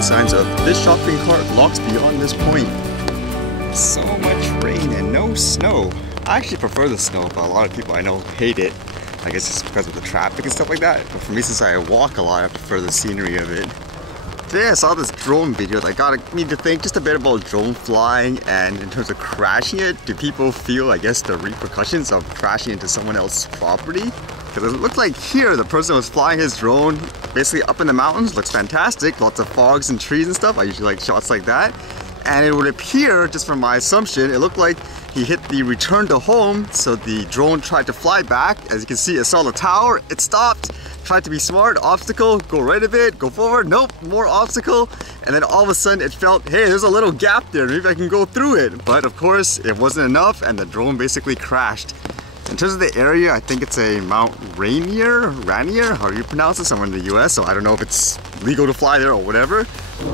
warning signs of this shopping cart locks beyond this point. So much rain and no snow. I actually prefer the snow, but a lot of people I know hate it. I guess it's because of the traffic and stuff like that. But for me, since I walk a lot, I prefer the scenery of it. Today I saw this drone video that got me to think just a bit about drone flying, and in terms of crashing it, do people feel, I guess, the repercussions of crashing into someone else's property? Because it looked like here the person was flying his drone basically up in the mountains, looks fantastic, lots of fogs and trees and stuff. I usually like shots like that. And it would appear, just from my assumption, it looked like he hit the return to home, so the drone tried to fly back. As you can see, it saw the tower, it stopped, tried to be smart, obstacle, go right a bit, go forward, nope, more obstacle, and then all of a sudden it felt, hey, there's a little gap there, maybe I can go through it. But of course, it wasn't enough, and the drone basically crashed. In terms of the area, I think it's a Mount Rainier, however you pronounce it, somewhere in the US, so I don't know if it's legal to fly there or whatever.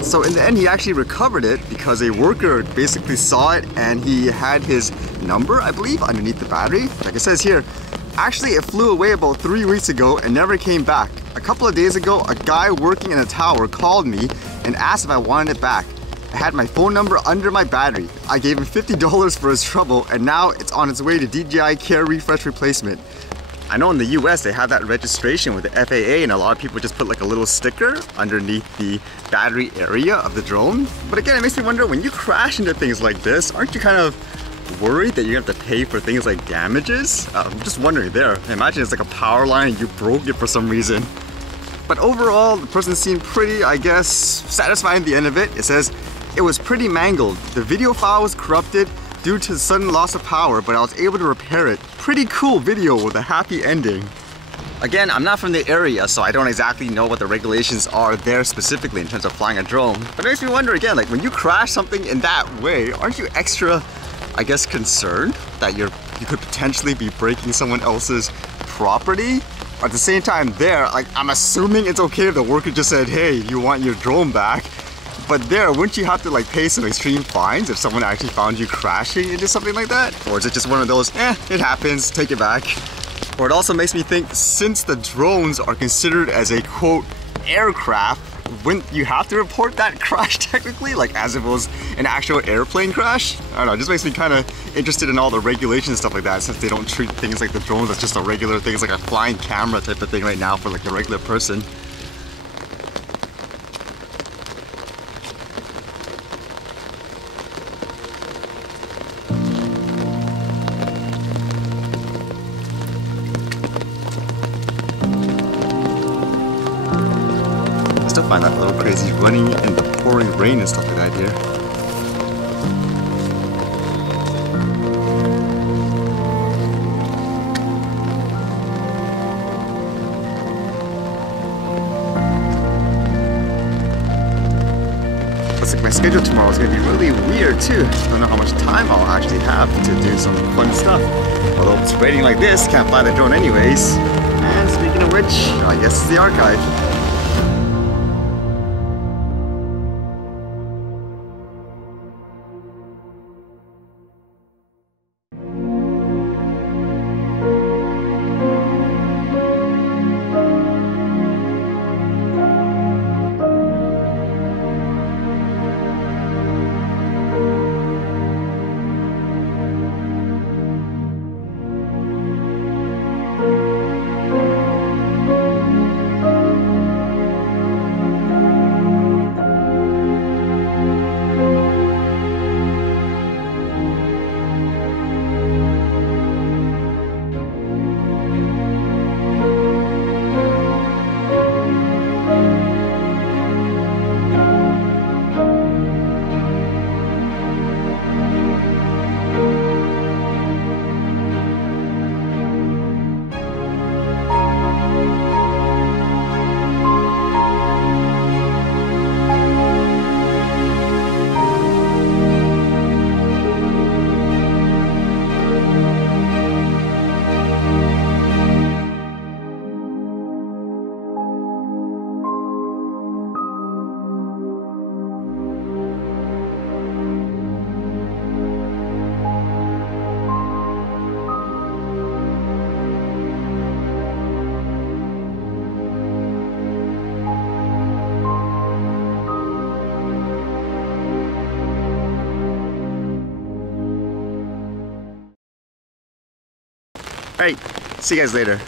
So in the end, he actually recovered it because a worker basically saw it, and he had his number, I believe, underneath the battery. Like it says here, actually it flew away about 3 weeks ago and never came back. A couple of days ago, a guy working in a tower called me and asked if I wanted it back. I had my phone number under my battery. I gave him $50 for his trouble, and now it's on its way to DJI Care Refresh replacement. I know in the US they have that registration with the FAA, and a lot of people just put like a little sticker underneath the battery area of the drone. But again, it makes me wonder, when you crash into things like this, aren't you kind of worried that you have to pay for things like damages? I'm just wondering there. Imagine it's like a power line and you broke it for some reason. But overall, the person seemed pretty, I guess, satisfied at the end of it. It says, it was pretty mangled. The video file was corrupted due to sudden loss of power, but I was able to repair it. Pretty cool video with a happy ending. Again, I'm not from the area, so I don't exactly know what the regulations are there specifically in terms of flying a drone. But it makes me wonder again, like when you crash something in that way, aren't you extra, I guess, concerned that you could potentially be breaking someone else's property? At the same time there, like I'm assuming it's okay if the worker just said, hey, you want your drone back. But there, wouldn't you have to like pay some extreme fines if someone actually found you crashing into something like that? Or is it just one of those, it happens, take it back? Or it also makes me think, since the drones are considered as a quote aircraft, wouldn't you have to report that crash technically? Like as if it was an actual airplane crash? I don't know, it just makes me kind of interested in all the regulations and stuff like that, since they don't treat things like the drones as just a regular thing. It's like a flying camera type of thing right now for like the regular person. I still find that a little crazy, running in the pouring rain and stuff like that here. Looks like my schedule tomorrow is going to be really weird too. I don't know how much time I'll actually have to do some fun stuff. Although it's raining like this, can't fly the drone anyways. And speaking of which, I guess it's the archive. Alright, see you guys later.